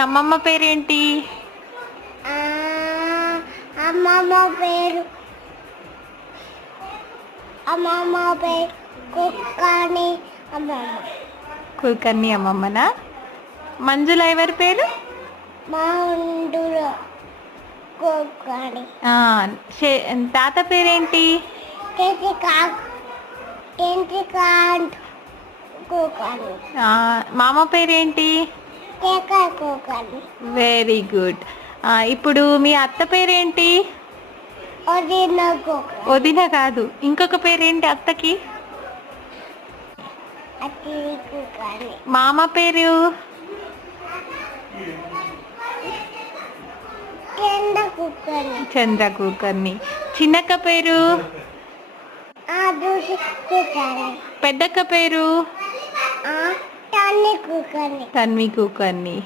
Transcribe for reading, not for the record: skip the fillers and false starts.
అమ్మమ్మ పేరేంటి? అమ్మమ్మ పేరు కుక్కని అమ్మమ్మ. కుల్కర్ణి అమ్మమ్మనా? మంజుల ఎవరి పేరు? మండులో కుక్కని. తాత పేరేంటి? టెంటికాంట్ కుక్కని. మామ పేరేంటి? కుక్కని. Very good. ఇప్పుడు మీ అత్త పేరేంటి? వదిన కాదు, ఇంకొక పేరేంటి అత్తకి? మామ పేరు? చంద్ర కుక్కర్ని. చిన్నక్క పేరు? పెద్దక్క పేరు? తన్వి కుక్కర్ని.